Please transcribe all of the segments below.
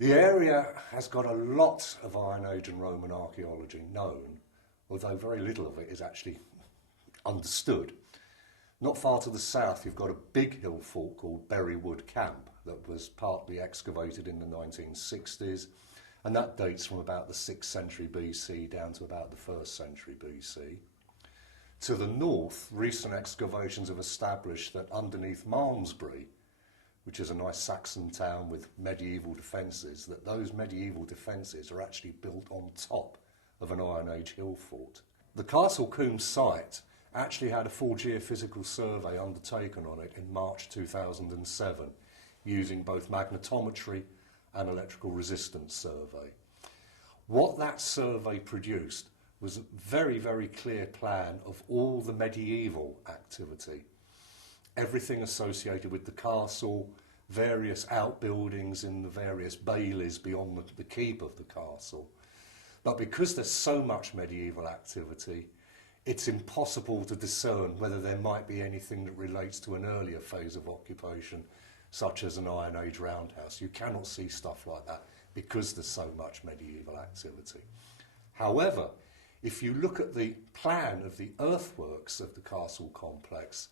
The area has got a lot of Iron Age and Roman archaeology known, although very little of it is actually understood. Not far to the south, you've got a big hill fort called Bury Wood Camp that was partly excavated in the 1960s, and that dates from about the 6th century BC down to about the 1st century BC. To the north, recent excavations have established that underneath Malmesbury, which is a nice Saxon town with medieval defences, that those medieval defences are actually built on top of an Iron Age hill fort. The Castle Combe site actually had a full geophysical survey undertaken on it in March 2007, using both magnetometry and electrical resistance survey. What that survey produced was a very, very clear plan of all the medieval activity. Everything associated with the castle, various outbuildings in the various baileys beyond the keep of the castle. But because there's so much medieval activity, it's impossible to discern whether there might be anything that relates to an earlier phase of occupation, such as an Iron Age roundhouse. You cannot see stuff like that because there's so much medieval activity. However, if you look at the plan of the earthworks of the castle complex,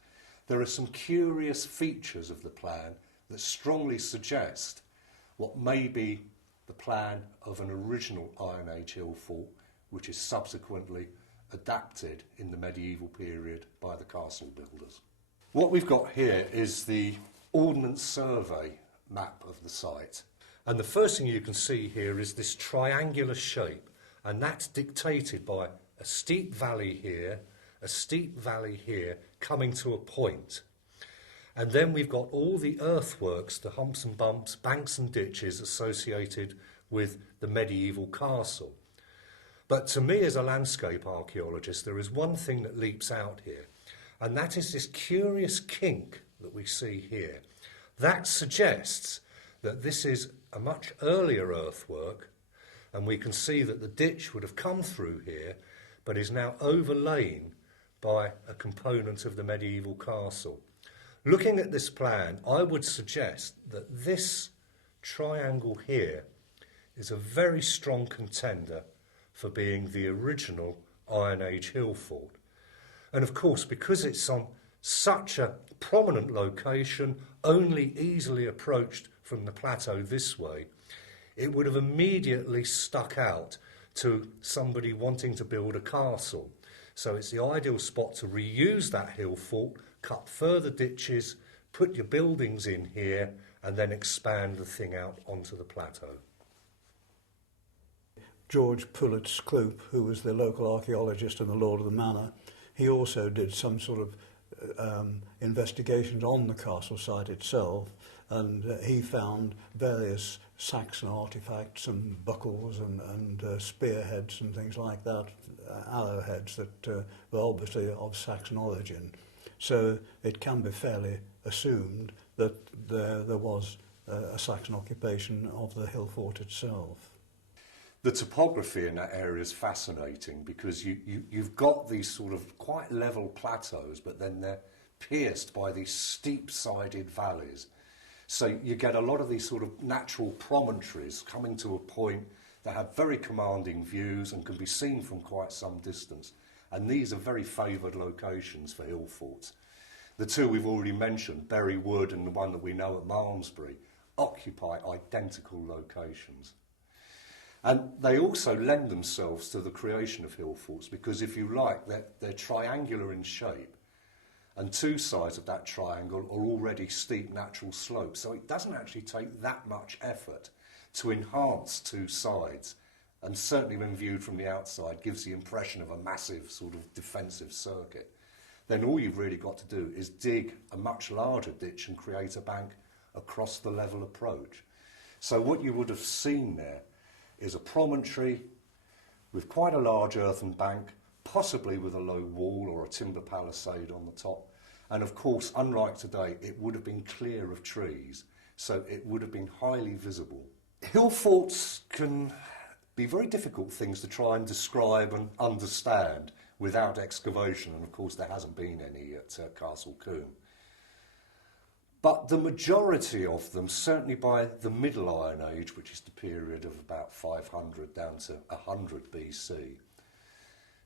there are some curious features of the plan that strongly suggest what may be the plan of an original Iron Age hill fort, which is subsequently adapted in the medieval period by the castle builders. What we've got here is the Ordnance Survey map of the site. And the first thing you can see here is this triangular shape, and that's dictated by a steep valley here, a steep valley here, coming to a point. And then we've got all the earthworks, the humps and bumps, banks and ditches associated with the medieval castle. But to me as a landscape archaeologist, there is one thing that leaps out here, and that is this curious kink that we see here. That suggests that this is a much earlier earthwork, and we can see that the ditch would have come through here, but is now overlain by a component of the medieval castle. Looking at this plan, I would suggest that this triangle here is a very strong contender for being the original Iron Age hill fort. And of course, because it's on such a prominent location, only easily approached from the plateau this way, it would have immediately stuck out to somebody wanting to build a castle. So it's the ideal spot to reuse that hill fort, cut further ditches, put your buildings in here, and then expand the thing out onto the plateau. George Pullet-Scloop, who was the local archaeologist and the lord of the manor, he also did some sort of investigations on the castle site itself, and he found various Saxon artifacts and buckles and spearheads and things like that, arrowheads that were obviously of Saxon origin. So it can be fairly assumed that there was a Saxon occupation of the hill fort itself. The topography in that area is fascinating because you've got these sort of quite level plateaus, but then they're pierced by these steep-sided valleys. So you get a lot of these sort of natural promontories coming to a point that have very commanding views and can be seen from quite some distance. And these are very favoured locations for hill forts. The two we've already mentioned, Bury Wood and the one that we know at Malmesbury, occupy identical locations. And they also lend themselves to the creation of hill forts because, if you like, they're triangular in shape, and two sides of that triangle are already steep natural slopes. So it doesn't actually take that much effort to enhance two sides, and certainly when viewed from the outside gives the impression of a massive sort of defensive circuit. Then all you've really got to do is dig a much larger ditch and create a bank across the level approach. So what you would have seen there is a promontory with quite a large earthen bank, possibly with a low wall or a timber palisade on the top. And of course, unlike today, it would have been clear of trees, so it would have been highly visible. Hill forts can be very difficult things to try and describe and understand without excavation, and of course there hasn't been any at Castle Combe. But the majority of them, certainly by the Middle Iron Age, which is the period of about 500 down to 100 BC,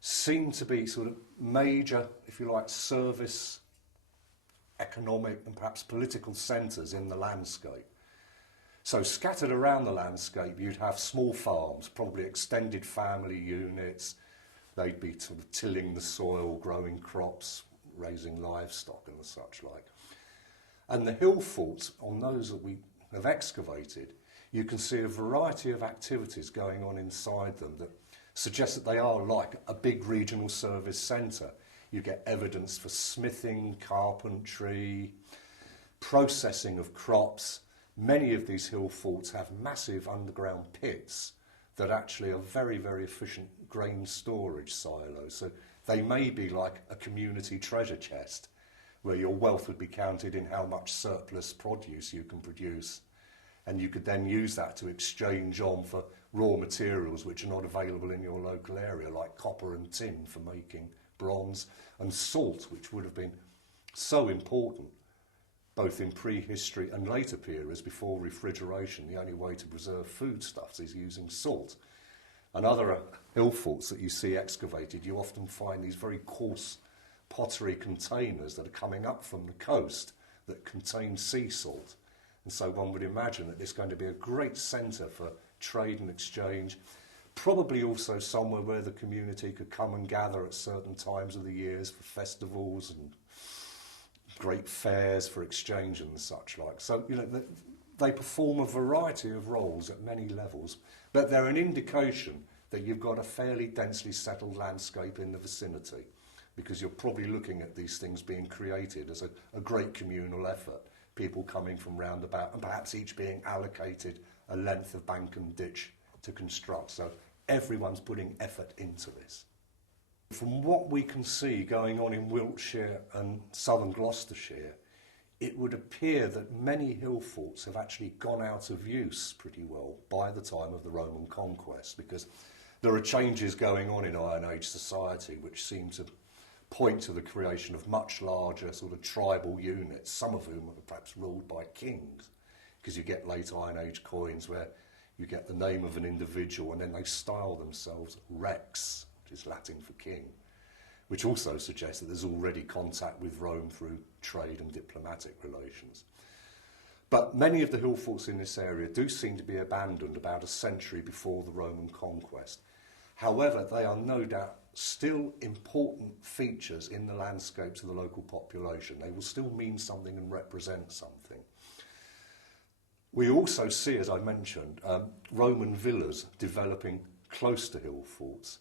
seem to be sort of major, if you like, service, economic and perhaps political centres in the landscape. So scattered around the landscape, you'd have small farms, probably extended family units. They'd be sort of tilling the soil, growing crops, raising livestock and such like. And the hill forts, on those that we have excavated, you can see a variety of activities going on inside them that suggest that they are like a big regional service centre. You get evidence for smithing, carpentry, processing of crops. Many of these hill forts have massive underground pits that actually are very, very efficient grain storage silos. So they may be like a community treasure chest, where your wealth would be counted in how much surplus produce you can produce. And you could then use that to exchange on for raw materials which are not available in your local area, like copper and tin for making bronze, and salt, which would have been so important, both in prehistory and later periods before refrigeration. The only way to preserve foodstuffs is using salt. And other hill forts that you see excavated, you often find these very coarse pottery containers that are coming up from the coast that contain sea salt. And so one would imagine that it's going to be a great centre for trade and exchange, probably also somewhere where the community could come and gather at certain times of the years for festivals and great fairs for exchange and such like. So, you know, they perform a variety of roles at many levels, but they're an indication that you've got a fairly densely settled landscape in the vicinity, because you're probably looking at these things being created as a great communal effort, people coming from round about, and perhaps each being allocated a length of bank and ditch to construct. So everyone's putting effort into this. From what we can see going on in Wiltshire and southern Gloucestershire, it would appear that many hill forts have actually gone out of use pretty well by the time of the Roman conquest, because there are changes going on in Iron Age society which seem to point to the creation of much larger sort of tribal units, some of whom are perhaps ruled by kings, because you get late Iron Age coins where you get the name of an individual and then they style themselves Rex, which is Latin for king, which also suggests that there's already contact with Rome through trade and diplomatic relations. But many of the hill forts in this area do seem to be abandoned about a century before the Roman conquest. However, they are no doubt still important features in the landscapes of the local population. They will still mean something and represent something. We also see, as I mentioned, Roman villas developing close to hill forts.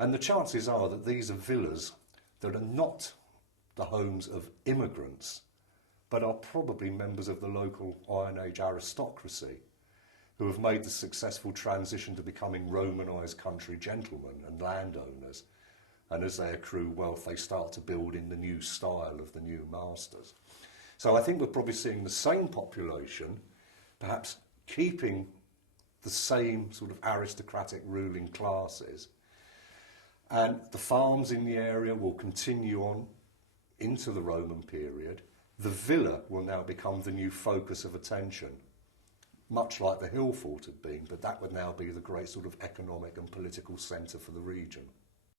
And the chances are that these are villas that are not the homes of immigrants, but are probably members of the local Iron Age aristocracy who have made the successful transition to becoming Romanised country gentlemen and landowners. And as they accrue wealth, they start to build in the new style of the new masters. So I think we're probably seeing the same population, perhaps keeping the same sort of aristocratic ruling classes. And the farms in the area will continue on into the Roman period. The villa will now become the new focus of attention, much like the hill fort had been, but that would now be the great sort of economic and political centre for the region.